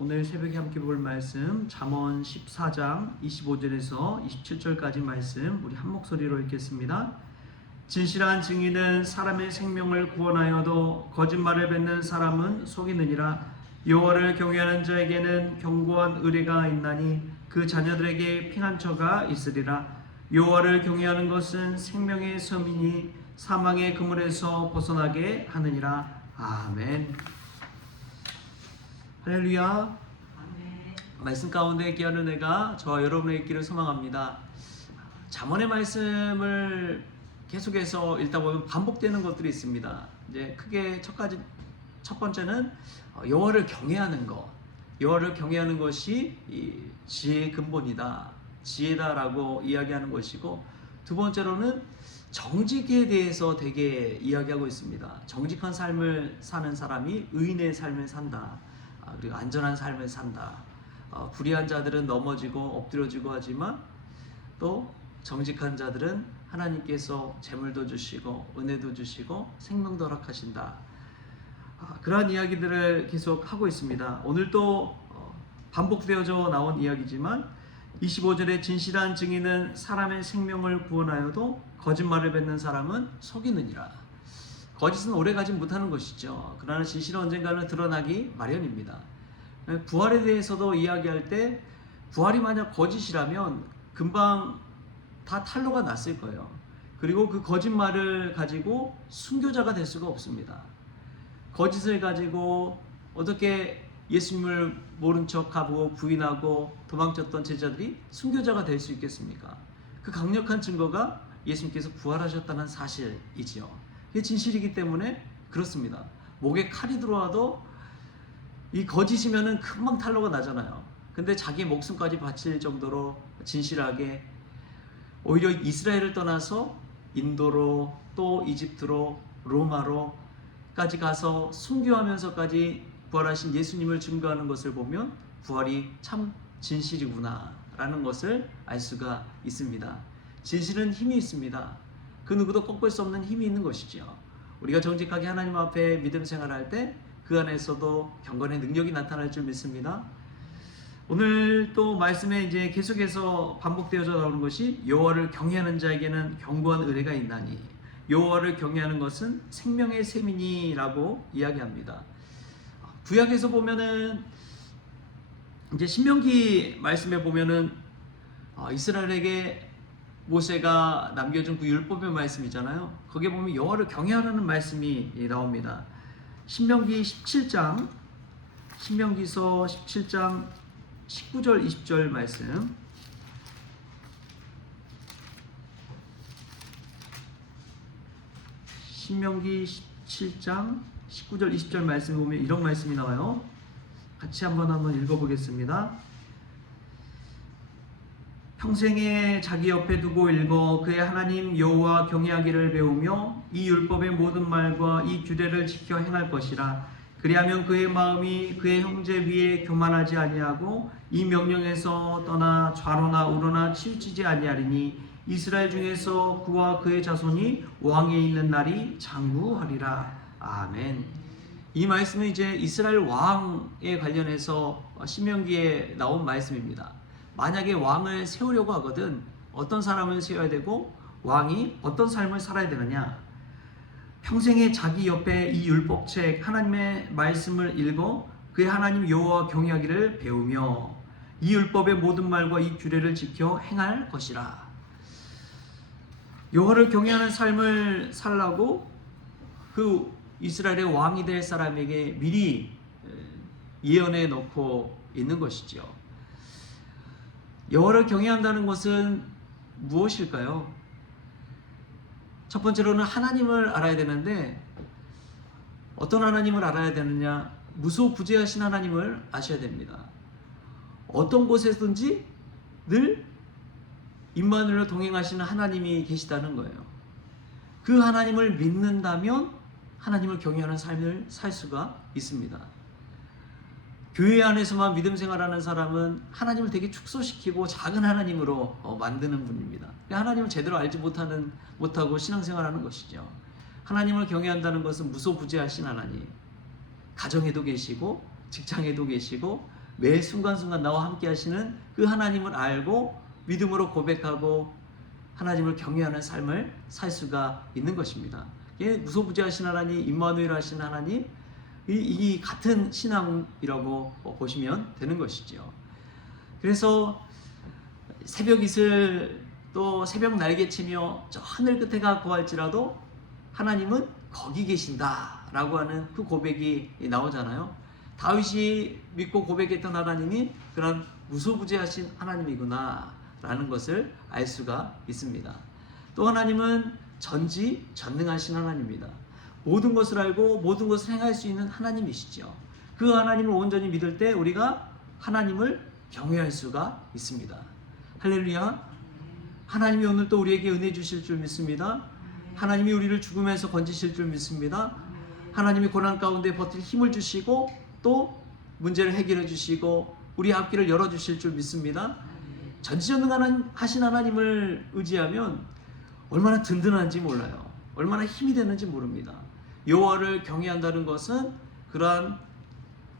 오늘 새벽에 함께 볼 말씀 잠언 14장 25절에서 27절까지 말씀 우리 한 목소리로 읽겠습니다. 진실한 증인은 사람의 생명을 구원하여도 거짓말을 뱉는 사람은 속이느니라. 여호와를 경외하는 자에게는 견고한 의뢰가 있나니 그 자녀들에게 피난처가 있으리라. 여호와를 경외하는 것은 생명의 섬이니 사망의 그물에서 벗어나게 하느니라. 아멘. 할렐루야. 말씀 가운데 있기를 은혜가 저와 여러분의 있기를 소망합니다. 잠언의 말씀을 계속해서 읽다 보면 반복되는 것들이 있습니다. 이제 크게 첫 번째는 여호와를 경외하는 것. 여호와를 경외하는 것이 이 지혜의 근본이다. 지혜다라고 이야기하는 것이고, 두 번째로는 정직에 대해서 되게 이야기하고 있습니다. 정직한 삶을 사는 사람이 의인의 삶을 산다. 그리고 안전한 삶을 산다. 불의한 자들은 넘어지고 엎드려지고 하지만 또 정직한 자들은 하나님께서 재물도 주시고 은혜도 주시고 생명도 허락하신다. 그러한 이야기들을 계속 하고 있습니다. 오늘 또 반복되어져 나온 이야기지만 25절에 진실한 증인은 사람의 생명을 구원하여도 거짓말을 뱉는 사람은 속이느니라. 거짓은 오래가지 못하는 것이죠. 그러나 진실은 언젠가는 드러나기 마련입니다. 부활에 대해서도 이야기할 때 부활이 만약 거짓이라면 금방 다 탄로가 났을 거예요. 그리고 그 거짓말을 가지고 순교자가 될 수가 없습니다. 거짓을 가지고 어떻게 예수님을 모른 척하고 부인하고 도망쳤던 제자들이 순교자가 될 수 있겠습니까? 그 강력한 증거가 예수님께서 부활하셨다는 사실이지요. 그게 진실이기 때문에 그렇습니다. 목에 칼이 들어와도 이 거짓이면은 금방 탄로가 나잖아요. 근데 자기 목숨까지 바칠 정도로 진실하게 오히려 이스라엘을 떠나서 인도로 또 이집트로 로마로까지 가서 순교하면서까지 부활하신 예수님을 증거하는 것을 보면 부활이 참 진실이구나 라는 것을 알 수가 있습니다. 진실은 힘이 있습니다. 그 누구도 꺾을 수 없는 힘이 있는 것이죠. 우리가 정직하게 하나님 앞에 믿음 생활할 때 그 안에서도 경건의 능력이 나타날 줄 믿습니다. 오늘 또 말씀에 이제 계속해서 반복되어져 나오는 것이 여호와를 경외하는 자에게는 견고한 의뢰가 있나니, 여호와를 경외하는 것은 생명의 셈이니라고 이야기합니다. 구약에서 보면은 이제 신명기 말씀에 보면은 이스라엘에게 모세가 남겨준 그 율법의 말씀이잖아요. 거기에 보면 여호와를 경외하라는 말씀이 나옵니다. 신명기서 17장 19절 20절 말씀. 신명기 17장 19절 20절 말씀에 보면 이런 말씀이 나와요. 같이 한번 읽어보겠습니다. 평생에 자기 옆에 두고 읽어 그의 하나님 여호와 경외하기를 배우며 이 율법의 모든 말과 이 규례를 지켜 행할 것이라. 그리하면 그의 마음이 그의 형제 위에 교만하지 아니하고 이 명령에서 떠나 좌로나 우로나 치우치지 아니하리니 이스라엘 중에서 그와 그의 자손이 왕에 있는 날이 장구하리라. 아멘. 이 말씀은 이제 이스라엘 왕에 관련해서 신명기에 나온 말씀입니다. 만약에 왕을 세우려고 하거든 어떤 사람을 세워야 되고 왕이 어떤 삶을 살아야 되느냐? 평생에 자기 옆에 이 율법책 하나님의 말씀을 읽어 그의 하나님 여호와 경외하기를 배우며 이 율법의 모든 말과 이 규례를 지켜 행할 것이라. 여호와를 경외하는 삶을 살라고 그 이스라엘의 왕이 될 사람에게 미리 예언해 놓고 있는 것이죠. 여호와를 경외한다는 것은 무엇일까요? 첫 번째로는 하나님을 알아야 되는데 어떤 하나님을 알아야 되느냐? 무소부재하신 하나님을 아셔야 됩니다. 어떤 곳에든지 늘 임마누엘로 동행하시는 하나님이 계시다는 거예요. 그 하나님을 믿는다면 하나님을 경외하는 삶을 살 수가 있습니다. 교회 안에서만 믿음 생활하는 사람은 하나님을 되게 축소시키고 작은 하나님으로 만드는 분입니다. 하나님을 제대로 알지 못하고 신앙생활하는 것이죠. 하나님을 경외한다는 것은 무소부재하신 하나님, 가정에도 계시고 직장에도 계시고 매 순간순간 나와 함께 하시는 그 하나님을 알고 믿음으로 고백하고 하나님을 경외하는 삶을 살 수가 있는 것입니다. 무소부지하신 하나님, 임마누엘 하신 하나님, 이 같은 신앙이라고 보시면 되는 것이죠. 그래서 새벽 이슬 또 새벽 날개치며 저 하늘 끝에 가 거할지라도 하나님은 거기 계신다라고 하는 그 고백이 나오잖아요. 다윗이 믿고 고백했던 하나님이 그런 무소부지하신 하나님이구나 라는 것을 알 수가 있습니다. 또 하나님은 전지전능하신 하나님입니다. 모든 것을 알고 모든 것을 행할 수 있는 하나님이시죠. 그 하나님을 온전히 믿을 때 우리가 하나님을 경외할 수가 있습니다. 할렐루야. 하나님이 오늘 또 우리에게 은혜 주실 줄 믿습니다. 하나님이 우리를 죽음에서 건지실 줄 믿습니다. 하나님이 고난 가운데 버틸 힘을 주시고 또 문제를 해결해 주시고 우리 앞길을 열어주실 줄 믿습니다. 전지전능하신 하나님을 의지하면 얼마나 든든한지 몰라요. 얼마나 힘이 되는지 모릅니다. 여호와를 경외한다는 것은 그러한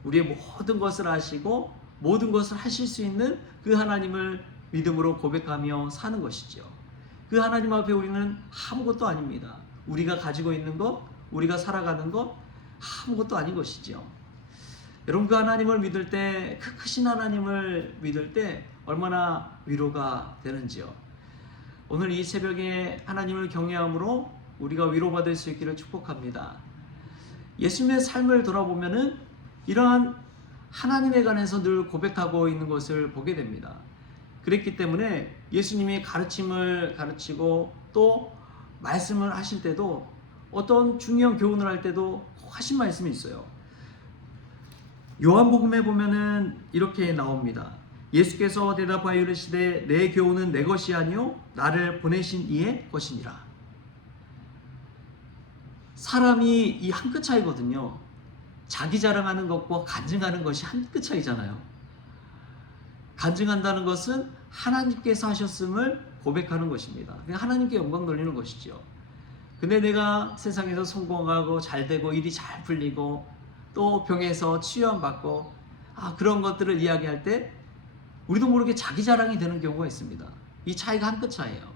우리의 모든 것을 아시고 모든 것을 하실 수 있는 그 하나님을 믿음으로 고백하며 사는 것이죠. 그 하나님 앞에 우리는 아무것도 아닙니다. 우리가 가지고 있는 것, 우리가 살아가는 것 아무것도 아닌 것이죠. 여러분, 그 하나님을 믿을 때, 그 크신 하나님을 믿을 때 얼마나 위로가 되는지요. 오늘 이 새벽에 하나님을 경외함으로 우리가 위로받을 수 있기를 축복합니다. 예수님의 삶을 돌아보면은 이러한 하나님에 관해서 늘 고백하고 있는 것을 보게 됩니다. 그랬기 때문에 예수님이 가르침을 가르치고 또 말씀을 하실 때도 어떤 중요한 교훈을 할 때도 하신 말씀이 있어요. 요한복음에 보면은 이렇게 나옵니다. 예수께서 대답하여 이르시되 내 교훈은 내 것이 아니요 나를 보내신 이의 것이니라. 사람이 이 한 끗 차이거든요. 자기 자랑하는 것과 간증하는 것이 한 끗 차이잖아요. 간증한다는 것은 하나님께서 하셨음을 고백하는 것입니다. 하나님께 영광 돌리는 것이죠. 근데 내가 세상에서 성공하고 잘되고 일이 잘 풀리고 또 병에서 치유함 받고 그런 것들을 이야기할 때 우리도 모르게 자기 자랑이 되는 경우가 있습니다. 이 차이가 한 끗 차이예요.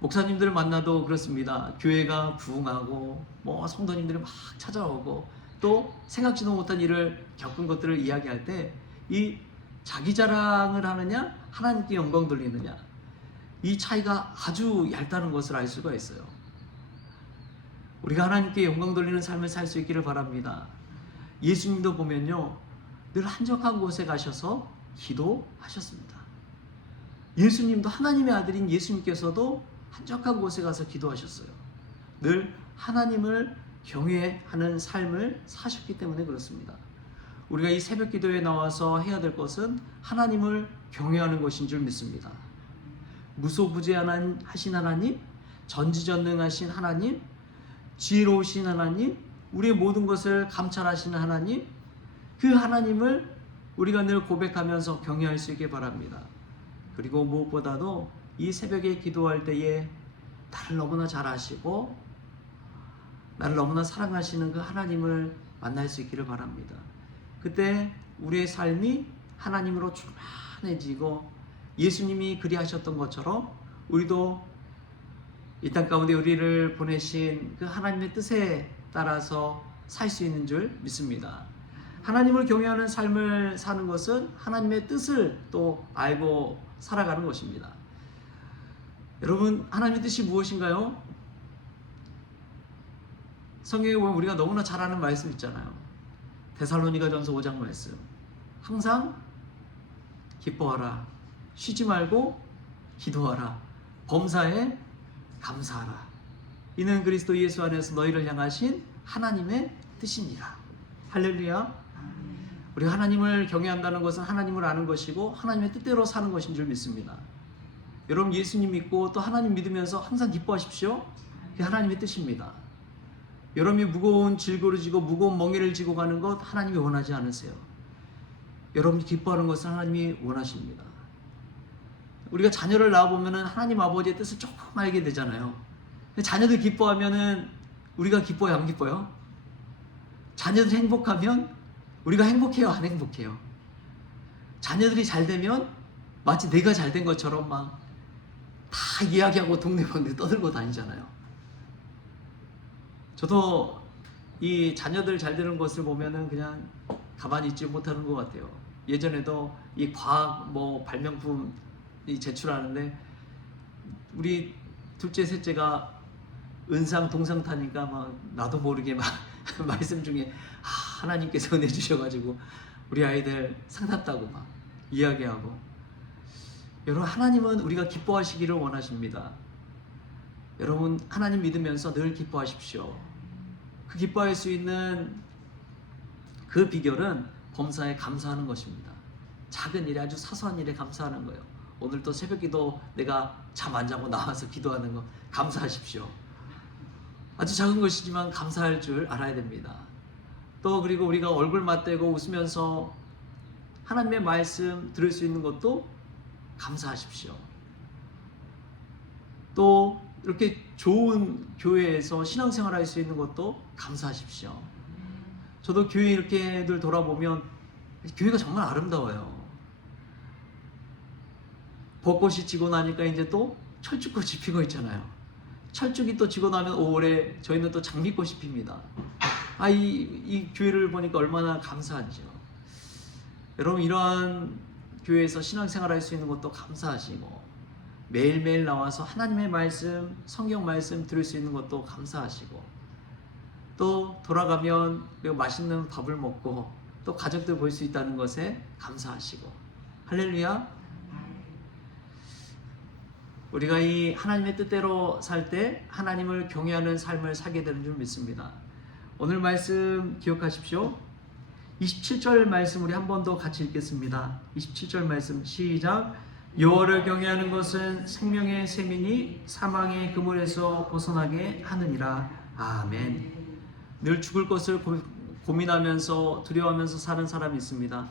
목사님들을 만나도 그렇습니다. 교회가 부흥하고 성도님들이 막 찾아오고 또 생각지도 못한 일을 겪은 것들을 이야기할 때 이 자기 자랑을 하느냐 하나님께 영광 돌리느냐, 이 차이가 아주 얇다는 것을 알 수가 있어요. 우리가 하나님께 영광 돌리는 삶을 살 수 있기를 바랍니다. 예수님도 보면요 늘 한적한 곳에 가셔서 기도하셨습니다. 예수님도, 하나님의 아들인 예수님께서도 한적한 곳에 가서 기도하셨어요. 늘 하나님을 경외하는 삶을 사셨기 때문에 그렇습니다. 우리가 이 새벽 기도에 나와서 해야 될 것은 하나님을 경외하는 것인 줄 믿습니다. 무소부지하신 하나님, 전지전능하신 하나님, 지혜로우신 하나님, 우리의 모든 것을 감찰하시는 하나님, 그 하나님을 우리가 늘 고백하면서 경외할 수 있게 바랍니다. 그리고 무엇보다도 이 새벽에 기도할 때에 나를 너무나 잘 아시고 나를 너무나 사랑하시는 그 하나님을 만날 수 있기를 바랍니다. 그때 우리의 삶이 하나님으로 충만해지고 예수님이 그리하셨던 것처럼 우리도 이 땅 가운데 우리를 보내신 그 하나님의 뜻에 따라서 살 수 있는 줄 믿습니다. 하나님을 경외하는 삶을 사는 것은 하나님의 뜻을 또 알고 살아가는 것입니다. 여러분, 하나님의 뜻이 무엇인가요? 성경에 보면 우리가 너무나 잘 아는 말씀 있잖아요. 데살로니가전서 5장 말씀. 항상 기뻐하라. 쉬지 말고 기도하라. 범사에 감사하라. 이는 그리스도 예수 안에서 너희를 향하신 하나님의 뜻이니라. 할렐루야. 우리가 하나님을 경외한다는 것은 하나님을 아는 것이고 하나님의 뜻대로 사는 것인 줄 믿습니다. 여러분, 예수님 믿고 또 하나님 믿으면서 항상 기뻐하십시오. 그게 하나님의 뜻입니다. 여러분이 무거운 질고를 지고 무거운 멍에를 지고 가는 것 하나님이 원하지 않으세요. 여러분이 기뻐하는 것을 하나님이 원하십니다. 우리가 자녀를 낳아보면 하나님 아버지의 뜻을 조금 알게 되잖아요. 자녀들 기뻐하면 우리가 기뻐요, 안 기뻐요? 자녀들 행복하면 우리가 행복해요, 안 행복해요? 자녀들이 잘 되면 마치 내가 잘 된 것처럼 막 다 이야기하고 동네방네 떠들고 다니잖아요. 저도 이 자녀들 잘 되는 것을 보면은 그냥 가만히 있지 못하는 것 같아요. 예전에도 이 과학 발명품 제출하는데 우리 둘째 셋째가 은상 동상 타니까 막 나도 모르게 막 말씀 중에 하나님께서 은혜 주셔가지고 우리 아이들 상 탔다고 막 이야기하고. 여러분, 하나님은 우리가 기뻐하시기를 원하십니다. 여러분, 하나님 믿으면서 늘 기뻐하십시오. 그 기뻐할 수 있는 그 비결은 범사에 감사하는 것입니다. 작은 일에, 아주 사소한 일에 감사하는 거예요. 오늘 또 새벽기도 내가 잠 안 자고 나와서 기도하는 거 감사하십시오. 아주 작은 것이지만 감사할 줄 알아야 됩니다. 또 그리고 우리가 얼굴 맞대고 웃으면서 하나님의 말씀 들을 수 있는 것도 감사하십시오. 또 이렇게 좋은 교회에서 신앙생활 할 수 있는 것도 감사하십시오. 저도 교회 이렇게 늘 돌아보면 교회가 정말 아름다워요. 벚꽃이 지고 나니까 이제 또 철쭉꽃이 피고 있잖아요. 철쭉이 또 지고 나면 5월에 저희는 또 장미꽃이 핍니다. 이 교회를 보니까 얼마나 감사한지요. 여러분, 이러한 교회에서 신앙생활 할 수 있는 것도 감사하시고, 매일매일 나와서 하나님의 말씀, 성경 말씀 들을 수 있는 것도 감사하시고, 또 돌아가면 맛있는 밥을 먹고 또 가족들 볼 수 있다는 것에 감사하시고. 할렐루야. 우리가 이 하나님의 뜻대로 살 때 하나님을 경외하는 삶을 살게 되는 줄 믿습니다. 오늘 말씀 기억하십시오. 27절 말씀 우리 한 번 더 같이 읽겠습니다. 27절 말씀 시작. 여호와를 경외하는 것은 생명의 셈이니 사망의 그물에서 벗어나게 하느니라. 아멘. 늘 죽을 것을 고민하면서 두려워하면서 사는 사람이 있습니다.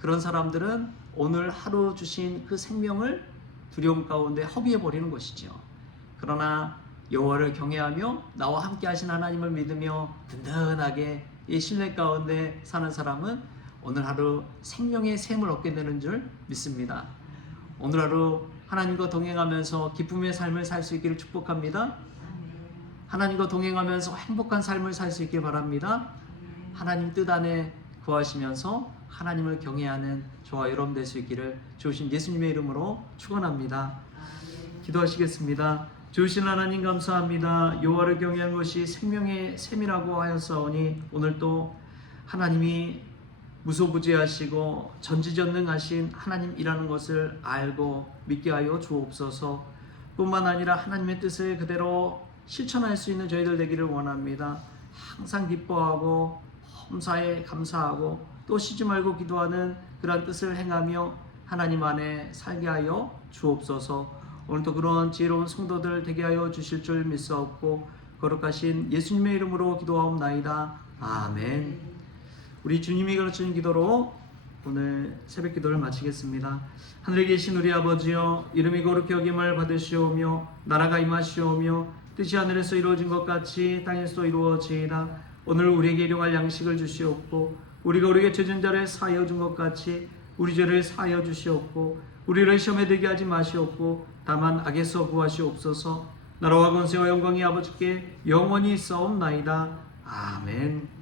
그런 사람들은 오늘 하루 주신 그 생명을 두려움 가운데 허비해 버리는 것이죠. 그러나 여호와를 경외하며 나와 함께 하신 하나님을 믿으며 든든하게 이 신뢰 가운데 사는 사람은 오늘 하루 생명의 샘을 얻게 되는 줄 믿습니다. 오늘 하루 하나님과 동행하면서 기쁨의 삶을 살 수 있기를 축복합니다. 하나님과 동행하면서 행복한 삶을 살 수 있길 바랍니다. 하나님 뜻 안에 구하시면서 하나님을 경외하는 저와 여러분 될 수 있기를 주신 예수님의 이름으로 축원합니다. 기도하시겠습니다. 주신 하나님 감사합니다. 여호와를 경외한 것이 생명의 샘이라고 하였사오니 오늘 또 하나님이 무소부지하시고 전지전능하신 하나님이라는 것을 알고 믿게 하여 주옵소서. 뿐만 아니라 하나님의 뜻을 그대로 실천할 수 있는 저희들 되기를 원합니다. 항상 기뻐하고 범사에 감사하고 또 쉬지 말고 기도하는 그러한 뜻을 행하며 하나님 안에 살게 하여 주옵소서. 오늘도 그런 지혜로운 성도들 되게 하여 주실 줄 믿사옵고 거룩하신 예수님의 이름으로 기도하옵나이다. 아멘. 우리 주님이 가르치는 기도로 오늘 새벽 기도를 마치겠습니다. 하늘에 계신 우리 아버지여, 이름이 거룩히 여김을 받으시오며 나라가 임하시오며 뜻이 하늘에서 이루어진 것 같이 땅에서도 이루어지이다. 오늘 우리에게 일용할 양식을 주시옵고 우리가 우리에게 죄진 자를 사하여 준 것 같이 우리 죄를 사하여 주시옵고 우리를 시험에 들게 하지 마시옵고 다만 악에서 구하시옵소서. 나라와 권세와 영광이 아버지께 영원히 있사옵나이다. 아멘.